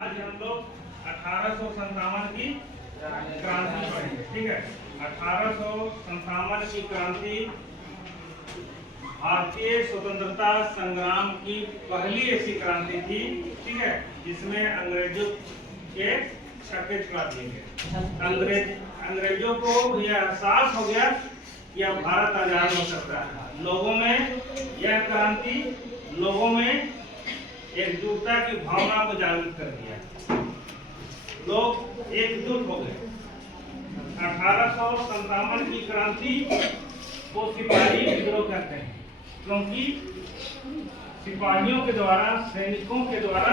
आज हम लोग 1857 की क्रांति पढ़ेंगे। ठीक है, 1857 की क्रांति भारतीय स्वतंत्रता संग्राम की पहली ऐसी क्रांति थी, ठीक है, जिसमें अंग्रेजों के छक्के छुड़ा दिए गए। अंग्रेजों को यह एहसास हो गया कि अब भारत आजाद हो सकता है। लोगों में यह क्रांति लोगों में एकजुटता की भावना को जागृत कर दिया। लोग एकजुट हो गए। 1857 की क्रांति को सिपाही विद्रोह कहते हैं, क्योंकि सिपाहियों के द्वारा, सैनिकों के द्वारा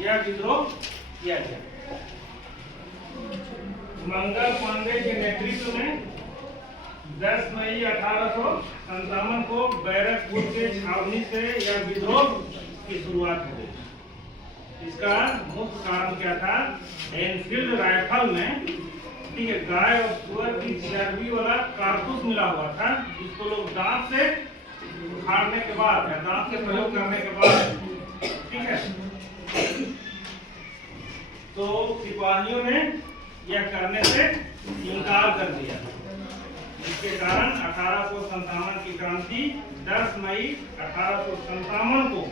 यह विद्रोह किया गया। मंगल पांडे के नेतृत्व में 10 मई 1857 को बैरकपुर के छावनी से यह विद्रोह की शुरुआत हो गई। इसका मुख्य कारण क्या था? एनफील्ड राइफल में, ठीक है, गाय और सुअर की चर्बी वाला कारतूस मिला हुआ था, जिसको लोग दांत से उखाड़ने के बाद या दांत से प्रयोग करने के बाद, ठीक है, तो सिपाहियों ने यह करने से इनकार कर दिया। इसके कारण 1857 की क्रांति 10 मई 1857 को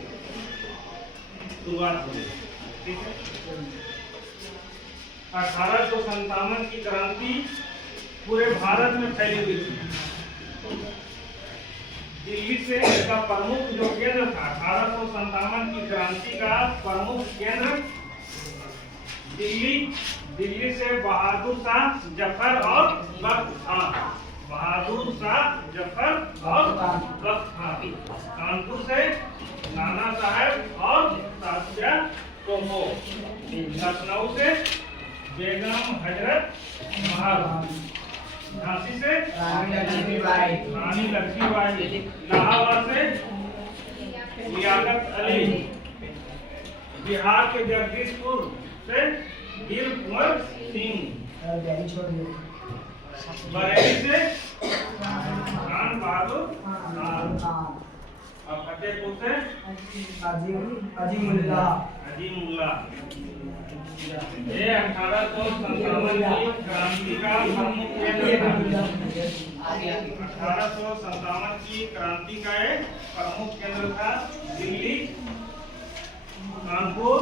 शुरुआत हुई। ठीक है, 1857 की क्रांति पूरे भारत में फैली हुई थी। दिल्ली से इसका प्रमुख जो केंद्र था, 1857 की क्रांति का प्रमुख केंद्र दिल्ली से बहादुर शाह जफर और बख्त खां, बहादुर शाह जफर और बख्त खां, कानपुर से नाना साहब और तात्या टोपो, लखनऊ से बेगम हजरत महल, झांसी से रानी लक्ष्मीबाई, इलाहाबाद से लियाकत अली, बिहार के जगदीशपुर से वीर कुंवर सिंह, बरेली से खान बहादुर खान, और फतेहपुर से अजीमुल्ला। ये 1857 की क्रांति का प्रमुख केंद्र था। 1857 की क्रांति का एक प्रमुख केंद्र था दिल्ली, कानपुर,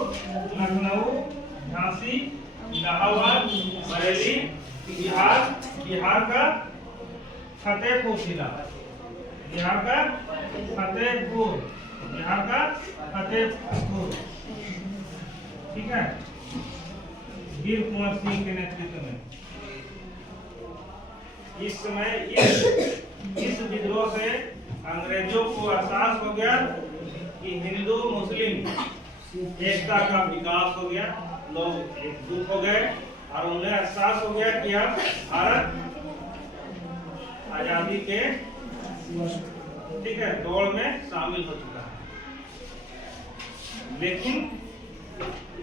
लखनऊ, झांसी, इलाहाबाद, बरेली, बिहार का फतेहपुर जिला, बिहार का फतेहपुर, ठीक है, वीर कुंवर सिंह के नेतृत्व में। इस समय इस विद्रोह से अंग्रेजों को एहसास हो गया कि हिंदू मुस्लिम एकता का विकास हो गया। लोग एकजुट हो गए और उन्हें एहसास हो गया कि अब भारत आजादी के, ठीक है, दौड़ में शामिल हो चुका है। लेकिन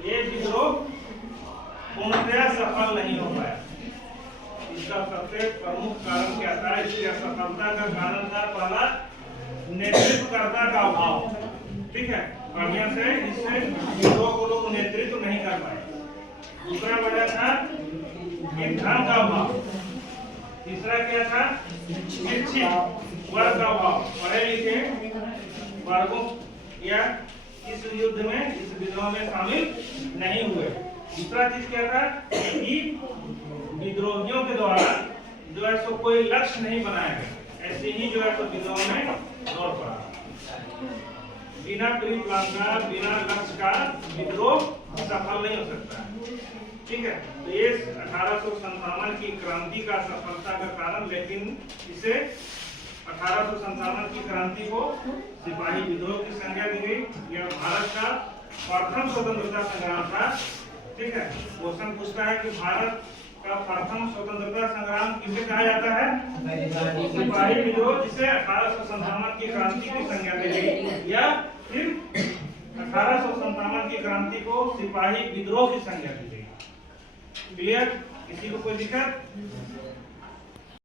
ये विद्रोह पूर्णतया सफल नहीं हो पाया। इसका सबसे प्रमुख कारण क्या था? इसकी असफलता का कारण था पहला, नेतृत्वकर्ता का अभाव। ठीक है, बढ़िया से इससे विद्रोह को लोग नेतृत्व नहीं कर पाए। दूसरा वजह था धन का अभाव। तीसरा क्या था? शिक्षित वर्ग का अभाव, पढ़े लिखे वर्गों या इस युद्ध में, इस विद्रोह में शामिल नहीं हुए। दूसरा चीज क्या था कि विद्रोहियों के द्वारा जो है सो कोई लक्ष्य नहीं बनाया गया, ऐसे ही जो है सो विद्रोह में दौड़ पड़ा। बिना परिकल्पना, बिना लक्ष्य का विद्रोह सफल नहीं हो सकता। ठीक है, तो ये 1857 की क्रांति का सफलता का कारण, लेकिन इसे 1857 की क्रांति को सिपाही विद्रोह की संज्ञा दी गई। यह भारत का प्रथम स्वतंत्रता संग्राम था। ठीक है, क्वेश्चन पूछता है कि भारत का प्रथम स्वतंत्रता संग्राम किसे कहा जाता है? सिपाही विद्रोह, जिसे 1857 की क्रांति की संज्ञा दी गई, या फिर 1857 की क्रांति को सिपाही विद्रोह की संज्ञा दी गई। क्लियर? किसी को कोई दिक्कत?